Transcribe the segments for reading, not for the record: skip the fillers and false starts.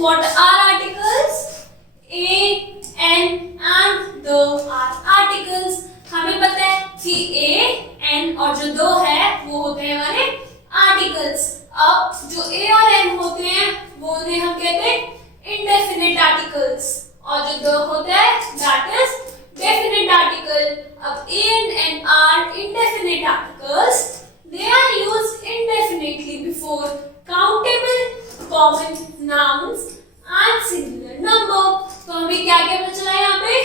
what are articles? A, N and the are articles. हमें पता है कि A, N और जो दो है वो होते हैं हमारे आर्टिकल्स। अब जो A और N होते हैं वो उन्हें हम कहते हैं इंडेफिनिट आर्टिकल्स और जो दो होता है दैट इज डेफिनिट आर्टिकल। अब A and N are indefinite articles. They are used indefinitely before countable common nouns and singular number. तो हमें क्या क्या पता चला यहाँ पे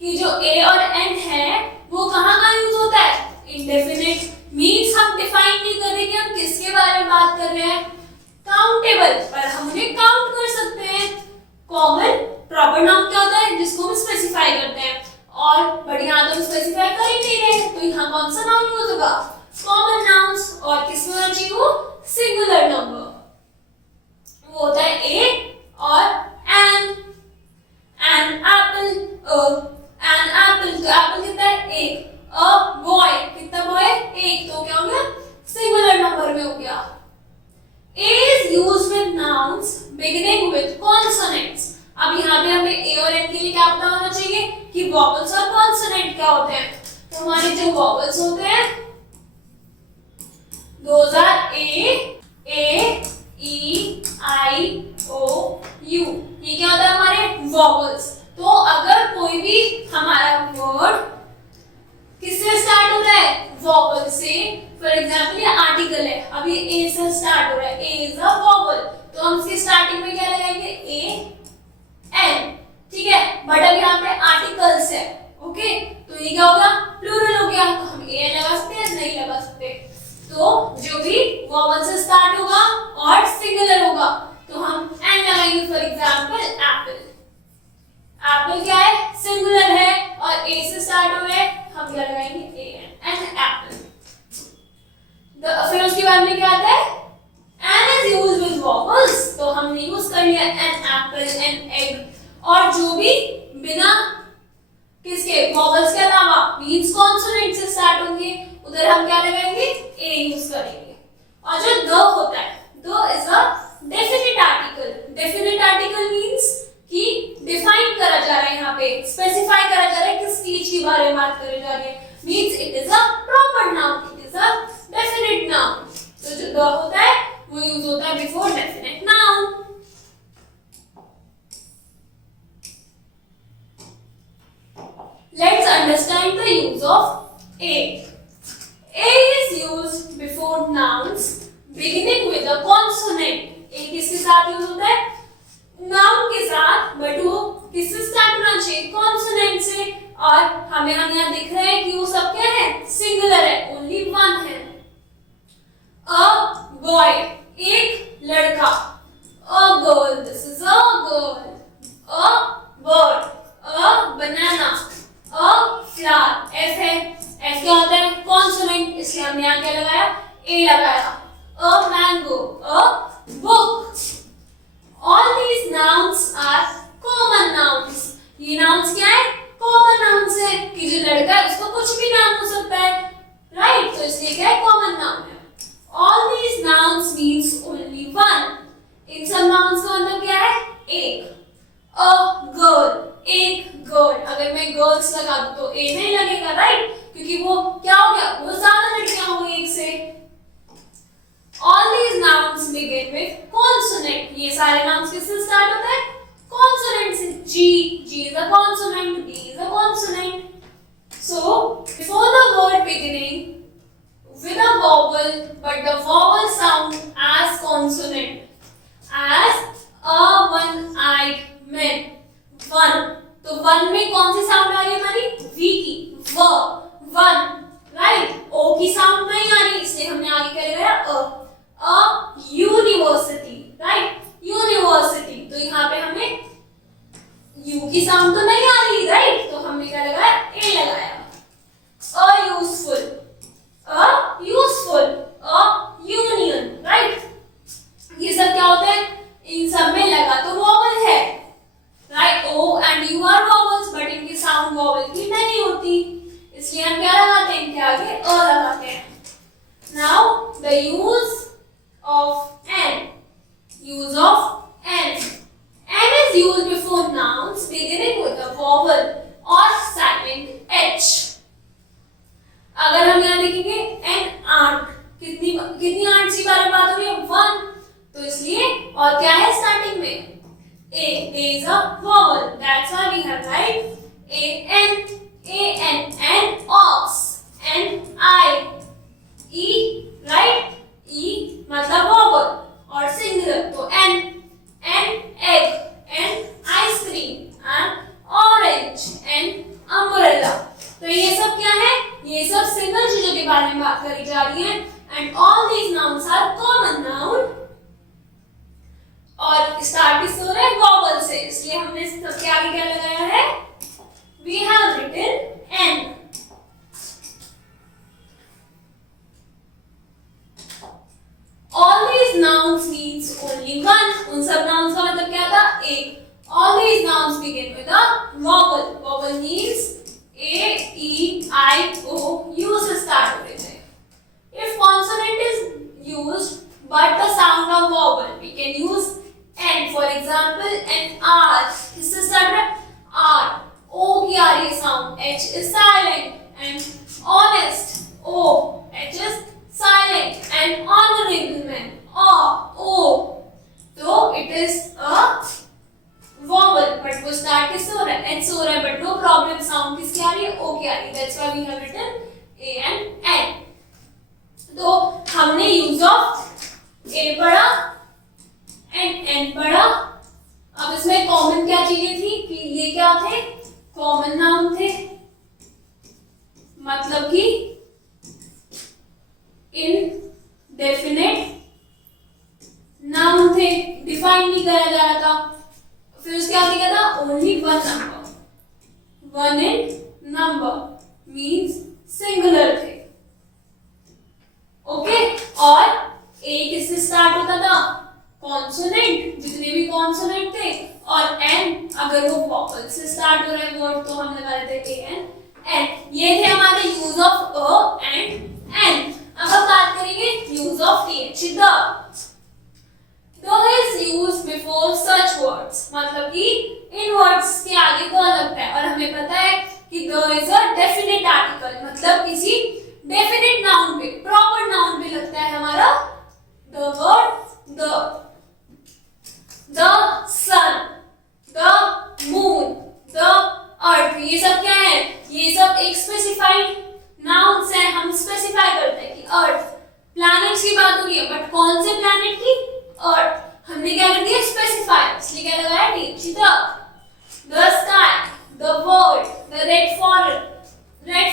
कि जो A और N है वो कहाँ यूज होता है? इंडेफिनिट मीन्स हम डिफाइन नहीं कर रहे कि हम किसके बारे में बात कर रहे हैं। काउंटेबल पर हम उन्हें काउंट कर सकते हैं। कॉमन प्रॉपर नाउन क्या होता है? जिसको हम स्पेसिफाई करते हैं और बढ़िया तो स्पेसिफाई कर ही नहीं रहे तो यहाँ कौन सा नाउन यूज होगा? Common nouns. और किसमें होना चाहिए वो? Singular number. वो होता है A और An apple, an apple तो एप्पल कितना है? एक। A boy कितना बॉय? एक। तो क्या हो गया? सिंगुलर नंबर में हो गया। A is used with nouns beginning with consonants. अब यहाँ पे हमें A और N के लिए क्या पता होना चाहिए कि वॉवल्स और कॉन्सोनेंट क्या होते हैं। तो हमारे जो वॉवल्स होते हैं those are A, E, I, O, U। ये क्या होता है हमारे वॉवल्स। तो अगर कोई भी हमारा वर्ड किससे स्टार्ट हो रहा है? वॉवल से। फॉर एग्जाम्पल ये आर्टिकल है, अभी A से स्टार्ट हो रहा है, A इज अ वॉवल, तो हम इसकी स्टार्टिंग में क्या लगाएंगे? A, N। ठीक है, बट अब यहाँ पे आर्टिकल्स है। ओके, तो ये क्या होगा? प्लूरल हो गया, तो हम A लगा सकते हैं? नहीं लगा सकते। तो जो भी वॉवल से स्टार्ट होगा और सिंगुलर होगा तो हम N लगाएंगे। For example Apple. एप्पल क्या है? सिंगुलर है और A से स्टार्ट हो रहा है, हम क्या लगाएंगे? An apple. फिर उसके बाद में क्या आता है? N is used with vowels, तो हमने यूज कर लिया एन एप्पल, एन एग। और जो भी बिना किसके वॉवल्स के अलावा मींस कॉन्सोनेंट से स्टार्ट होंगे उधर हम क्या लगाएंगे? A यूज करेंगे। और जो द होता है, the is a definite article. Definite article means कि डिफाइन करा जा रहा है, यहाँ पे स्पेसिफाई करा जा रहा है किस चीज के बारे में बात करे जा रही है। Means it is a proper noun, it is a definite noun. तो जो द होता है वो यूज होता है before definite noun. Let's understand the use of A. A is used before nouns beginning with a consonant. A किसके साथ use होता है? नाउन के साथ, बट वो किससे स्टार्ट होना चाहिए? कॉन्सोनेंट से। और हमें हम यहाँ दिख रहे हैं कि वो सब क्या है? सिंगुलर है, ओनली वन है। अ बॉय एक लड़का। A girl, this is a girl. A bird, a banana, a flower. F है, एफ क्या होता है? कॉन्सोनेंट, इसलिए हमने यहाँ क्या लगाया? ए लगाया। A mango, a book. All these nouns are common nouns. ये nouns क्या है? Common nouns है कि जो लड़का है उसको कुछ भी नाम हो सकता है, right? तो इसलिए क्या है? Common noun है। All these nouns means only one. इन सब nouns का मतलब क्या है? एक। A girl, एक girl। अगर मैं girls लगा दूं तो A नहीं लगेगा, right? क्योंकि वो क्या हो गया? वो ज्यादा लड़कियां हो गई एक से। All these nouns begin with consonant. ये सारे nouns किससे स्टार्ट होते हैं? Consonant से। G is a consonant, D is a consonant. So before the word beginning with a vowel, but the vowel sound as consonant, as a one-eyed man. One. तो one में कौन सी sound आ रही है हमारी? V की। One. Right? O की sound नहीं आ रही, इसलिए हमने आगे क्या लगाया? A university, right? University। तो यहाँ पे हमें U की साउंड तो नहीं आ रही, right? तो हमने क्या लगाया? A लगाया। A useful, a union, right? ये सब is used before nouns beginning with a vowel or silent H. अगर हम यहाँ देखेंगे एन आर्ट, कितनी कितनी आर्ट्स की बारे में बात हो रही है? 1, तो इसलिए और क्या है स्टार्टिंग में? A is a vowel. That's why we have right A-N, ox, N-I, E, right? E मतलब vowel और singular, तो N, egg, N, ice cream, and orange, N, umbrella. तो ये सब क्या है? ये सब सिंगल चीजों के बारे में बात करी जा रही है and all these nouns are common noun और स्टार्ट किससे हो रहा है? वॉवल से, इसलिए हमने सबके आगे क्या लगाया है? We have written N. All these nouns means only one. उन सब nouns का मतलब क्या था? एक. All these nouns begin with a vowel. Vowel means A, E, I, O. U से start होते हैं. If consonant is used but the sound of vowel, we can use N. For example, N R. किससे start है? R. O की आ रही है sound. H is silent. And honest. O. H is silent. And honorable man. O. So it is a vowel. But वो start किससे हो रहा है? H से हो रहा है. But no problem. Sound किसकी आ रही है? O की आ रही है. That's why we have written A and N. तो हमने यूज ऑफ ए पढ़ा एंड एन पढ़ा. अब इसमें कॉमन क्या चीजें थी कि ये क्या थे? कॉमन नाउन थे, मतलब कि इनडेफिनेट नाउन थे, डिफाइन नहीं करा जा रहा था. फिर उसके आगे क्या था? Only one number, one in number means singular थे. ओके और ए किससे स्टार्ट होता था? कॉन्सोनेंट, जितने भी कॉन्सोनेंट थे. और एन अगर वो वॉवल से स्टार्ट हो रहा है वर्ड तो हम लगा देते हैं ए एन एन. ये थे हमारे use of a and an. अब हम बात करेंगे use of th. The is used before such words, मतलब कि इन वर्ड्स के आगे द लगता है. और हमें पता है कि the is a definite article, मतलब किसी डेफिनेट नाउन पे, प्रॉपर नाउन पे लगता है हमारा the word the. The sun, the moon, the earth, ये सब क्या है? ये सब एक स्पेसिफाइड नाउन्स है. हम स्पेसिफाई करते हैं कि अर्थ, प्लैनेट्स की बात हो रही है, बट कौन से प्लैनेट की? अर्थ. हमने क्या कर दिया? स्पेसिफाई, इसलिए क्या लगाया? th. The sky, the world, the Red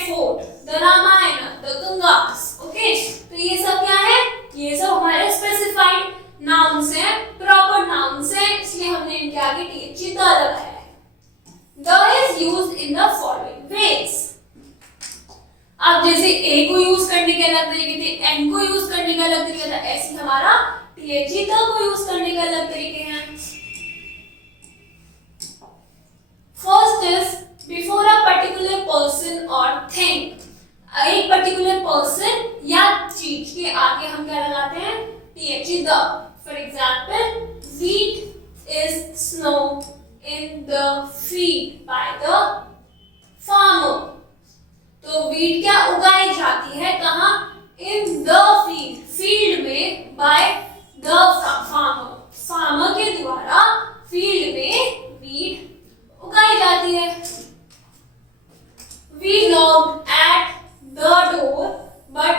Fort, the Ramayan, the Gangas. Okay, तो ये सब क्या है? ये सब हमारे स्पेसिफाइड नाउन्स हैं, प्रॉपर नाउन्स हैं, इसलिए हमने इनके आगे th लगाया है. The is used in the following ways. अब जैसे ए को यूज करने के अलग तरीके थे, एन को यूज करने का अलग तरीका था, ऐसे हमारा th को यूज करने का अलग तरीके हैं. First is before a particular person और थिंग. एक पर्टिकुलर पर्सन या चीज के आगे हम क्या लगाते हैं? th the. For example, wheat is snow in the field by the farmer. तो wheat क्या उगाई जाती है? कहाँ? in the field, फील्ड में, by the farmer, farmer के द्वारा फील्ड में wheat उगाई जाती है. We knocked at the door but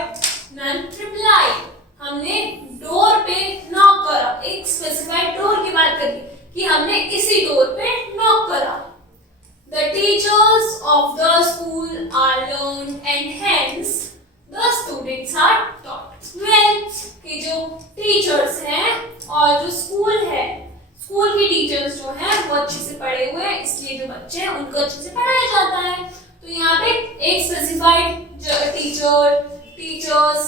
none replied. हमने डोर पे नॉक करा, एक स्पेसिफाइड डोर की बात करी कि हमने इसी डोर पे नॉक करा. The teachers of the school are learned and hence the students are taught well. कि जो टीचर्स हैं और जो स्कूल है, स्कूल की टीचर्स जो हैं वो अच्छे से पढ़े हुए हैं, इसलिए जो बच्चे हैं उनको अच्छे से पढ़ाया जाता है. तो यहाँ पे एक स्पेसिफाइड टीचर्स,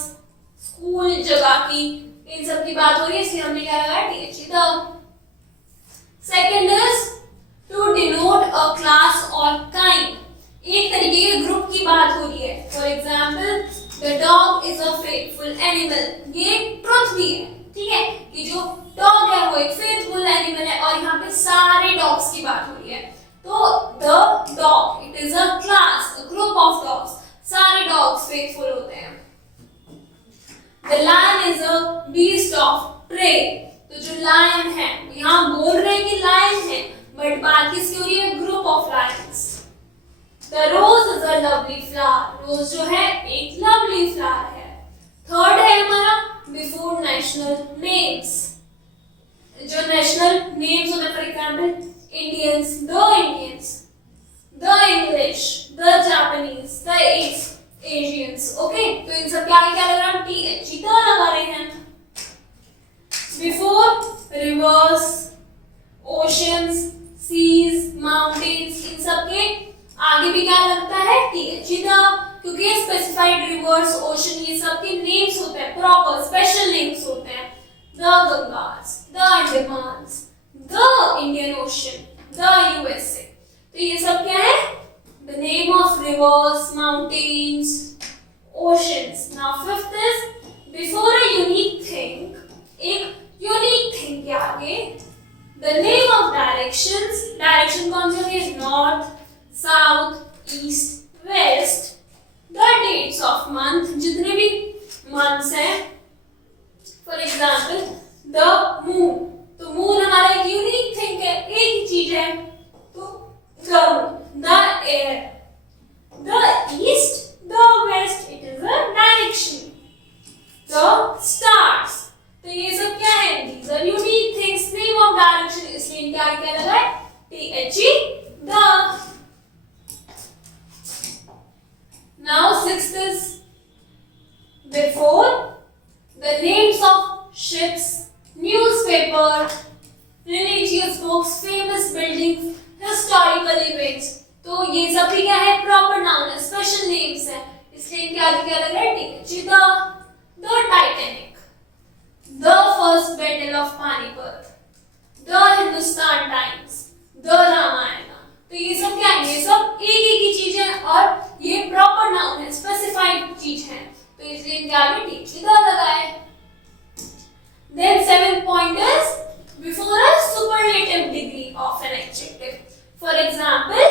स्कूल, जगह की, इन सब की बात हो रही है, इसलिए हमने क्या लगाया? th. Second is to denote a class और काइंड. एक तरीके के ग्रुप की बात हो रही है. For example, the dog is a faithful animal. ये ट्रुथ भी है, ठीक है, कि जो डॉग है वो एक फेथफुल एनिमल है. और यहाँ पे पे सारे डॉग्स की बात हो रही है। तो the dog it is a class, a group of dogs, सारे डॉग्स फेथफुल होते हैं। The lion is a beast of prey, तो जो लायन है, यहाँ बोल रहे हैं कि लायन है, बट बात किसकी हो रही है? Group of lions. The rose is a lovely flower, rose जो है एक लवली फ्लावर है। थर्ड है हमारा बिफोर नेशनल नेम्स, जो नेशनल नेम्स होते हैं, for example Indians, the English, the Japanese, the Asians. Okay, तो इन सब के आगे क्या लग रहा है? TH लगा रहे हैं। Before rivers, oceans, seas, mountains, इन सब के आगे भी क्या लगता है? TH, क्योंकि ये स्पेसिफाइड रिवर्स, ओशन, ये सब के नेम्स होते हैं, प्रॉपर स्पेशल नेम्स होते हैं। The Gangas, the Andamans, the Indian ocean, the USA। तो ये सब क्या है? The name of rivers, mountains, oceans. Now fifth is before a unique thing, एक unique thing के आगे the name of directions, direction कौन सी होती है? North, south, east, west. The dates of month, जितने भी months हैं, for example the moon, तो moon हमारा एक unique thing है, एक ही चीज है, तो the moon. The air, the east, the west, it is a direction. The stars, तो ये सब क्या है? These are unique things, name of direction, इसलिए इनके आगे क्या लगा है? THE, the. Now sixth is before the names of ships, newspaper, religious books, famous buildings, historical events, तो ये सब भी क्या है? प्रॉपर नाउन है, स्पेशल नेम्स है, इसलिए इनके आगे क्या लग रहा है? TH, the Titanic, the first battle of Panipat, the Hindustan Times, the Ramayana. तो ये सब क्या है? ये सब एक ही चीज है और ये प्रॉपर नाउन है, स्पेसिफाइड चीज है, तो इसलिए इनके आगे TH लगा है। Then seventh point is before a superlative degree of an adjective. For example,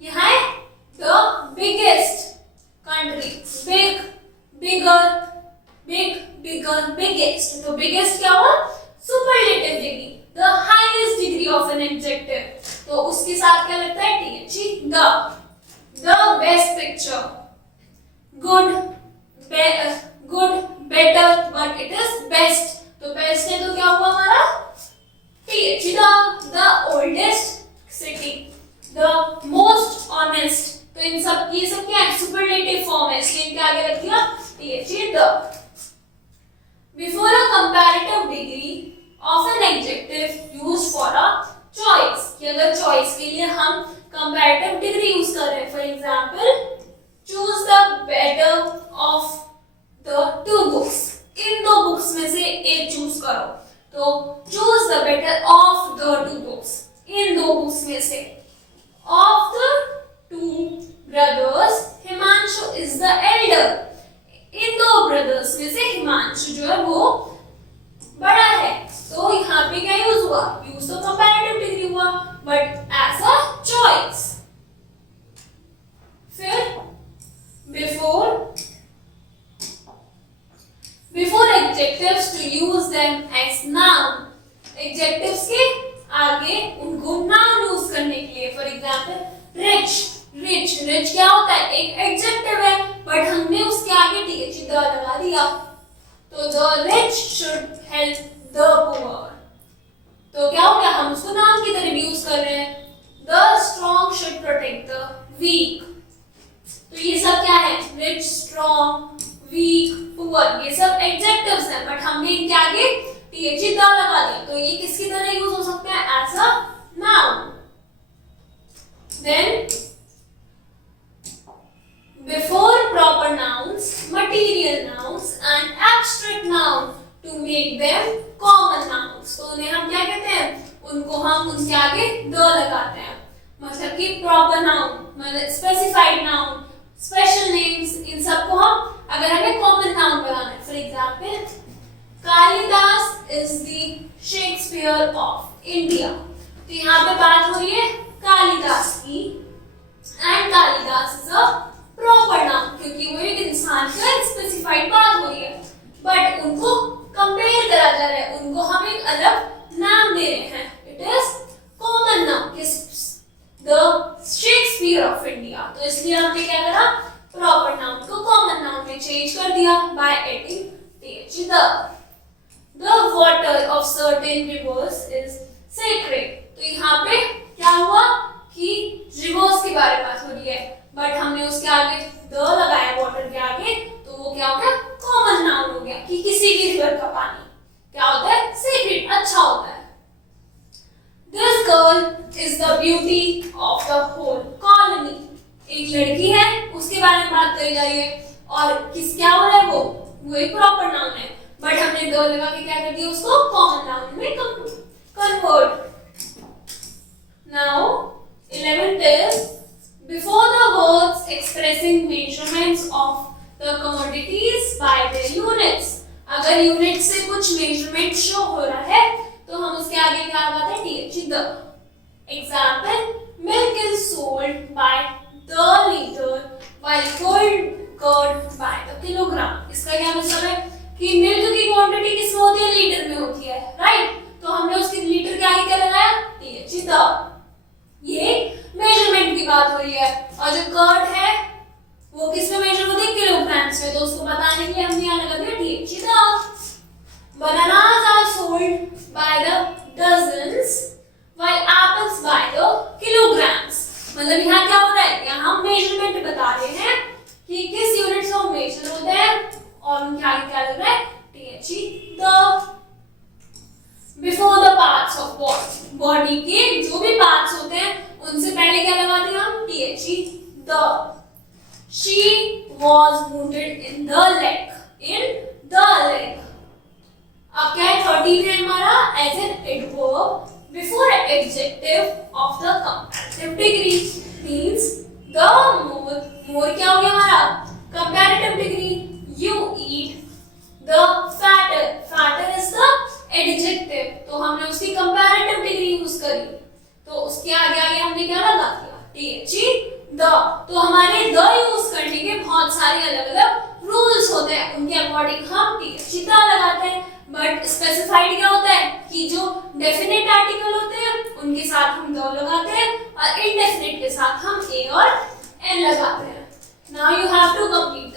यहाँ है the biggest country, big, bigger, big, bigger, biggest. तो biggest क्या हुआ? Superlative degree, the highest degree of an adjective. तो उसके साथ क्या लगता है? TH, the best picture, good, better, but it is best. तो बेस्ट है तो क्या हुआ हमारा? TH, the oldest city, the most honest। तो इन सब ये सब क्या है? सुपरलेटिव फॉर्म है, इसलिए इनके आगे रख दिया TH, the। Before a comparative degree of an adjective used for a choice, कि अगर चॉइस के लिए हम comparative degree यूज कर रहे हैं, for example, choose the better of the two books, इन दो बुक्स में से एक चूज करो, तो choose the better of the two books, इन दो बुक्स में से। Of the two brothers Himanshu is the elder, इन दो ब्रदर्स में से हिमांशु जो है वो बड़ा है, तो यहाँ पे क्या यूज हुआ? यूज तो कंपैरेटिव डिग्री हुआ, बट एज अ चॉइस। फिर before adjectives to use them as noun, adjectives के आगे उनको noun यूज करने के लिए, for example rich क्या होता है? एक adjective है, बट हमने उसके आगे TH लगा दिया, तो the rich should help the poor, तो क्या हो गया? हम उसको noun की तरह यूज कर रहे हैं। the strong should protect the weak, तो ये सब क्या है? rich, strong, weak, poor, ये सब एडजेक्टिव्स हैं, बट हमने इनके आगे TH लगा दिया, तो ये किसकी तरह यूज हो सकते हैं? As a noun. Then before proper nouns, material nouns and abstract noun to make them common nouns, तो उन्हें हम क्या कहते हैं? उनको हम उनके आगे द लगाते हैं, मतलब कि प्रॉपर नाउन, मतलब स्पेसिफाइड नाउन, स्पेशल नेम्स, इन सबको हम अगर हमें कॉमन नाउन बनाना है, for example Kalidas is the Shakespeare of India, तो यहाँ पे बात हो रही है कालिदास की, and Kalidas is a proper noun क्योंकि वो एक इंसान का स्पेसिफाइड बात हो रही है, बट उनको कंपेयर करा जा रहा है, उनको हम एक अलग नाम दे रहे हैं. It is common noun, the Shakespeare of India. तो इसलिए हमने क्या करा, प्रॉपर नाउन को कॉमन नाउन में चेंज कर दिया by adding th. The water of certain rivers is sacred. तो यहाँ पे क्या हुआ कि रिवर्स के बारे में बात हो रही है, बट हमने उसके आगे द लगाया वाटर के आगे, तो वो क्या हो गया, कॉमन नाउन हो गया कि किसी भी रिवर का पानी क्या होता है, सेक्रेड, अच्छा होता है. This girl is the beauty of the whole colony. एक लड़की है, उसके बारे में बात करी जा रही है, और किस क्या हो रहा है, वो एक प्रॉपर नाउन है, बट हमने दो लगा के क्या कर दिया, उसको कॉमन नाउन में convert. Now 11th is before the words expressing measurements of the commodities by their units. अगर यूनिट से कुछ मेजरमेंट शो हो रहा है तो हम उसके आगे क्या लगाते हैं, th. the example, milk is sold by the liter while curd by the kilogram. इसका क्या मतलब है कि मिल्क की क्वांटिटी किस में होती है, लीटर में होती है, राइट. तो हमने उसके लीटर के आगे क्या लगाया, th. the. ये मेजरमेंट की बात हो रही है, और जो कर्ड है वो किस में मेजर होती है, किलोग्राम्स में, तो उसको बताने के लिए हमने यहाँ लगा दिया th. the. Bananas are sold by the dozens while apples by the kilograms. मतलब यहाँ क्या हो रहा है, यहाँ हम मेजरमेंट बता रहे हैं कि किस यूनिट से वो मेजर होते हैं, और उनके आगे क्या लग रहा है, th. the. Before the parts of body के जो भी parts होते हैं उनसे पहले क्या लगा दिया हम, th. the. She was wounded in the leg. in the leg. अब क्या है, 13 है हमारा as an adverb before adjective of the comparative degree means the more क्या हो गया हमारा, comparative degree. You eat the fatter is the adjective, तो हमने उसकी comparative degree यूज करी, तो उसके आगे हमने क्या लगा दिया, th. the. तो हमारे the यूज करने के बहुत सारे अलग अलग रूल्स होते हैं, उनके अकॉर्डिंग हम th. the लगाते हैं, बट स्पेसिफाइड क्या होता है कि जो डेफिनेट आर्टिकल होते हैं उनके साथ हम द लगाते हैं, और इनडेफिनेट के साथ हम ए और एन लगाते हैं. Now you have to complete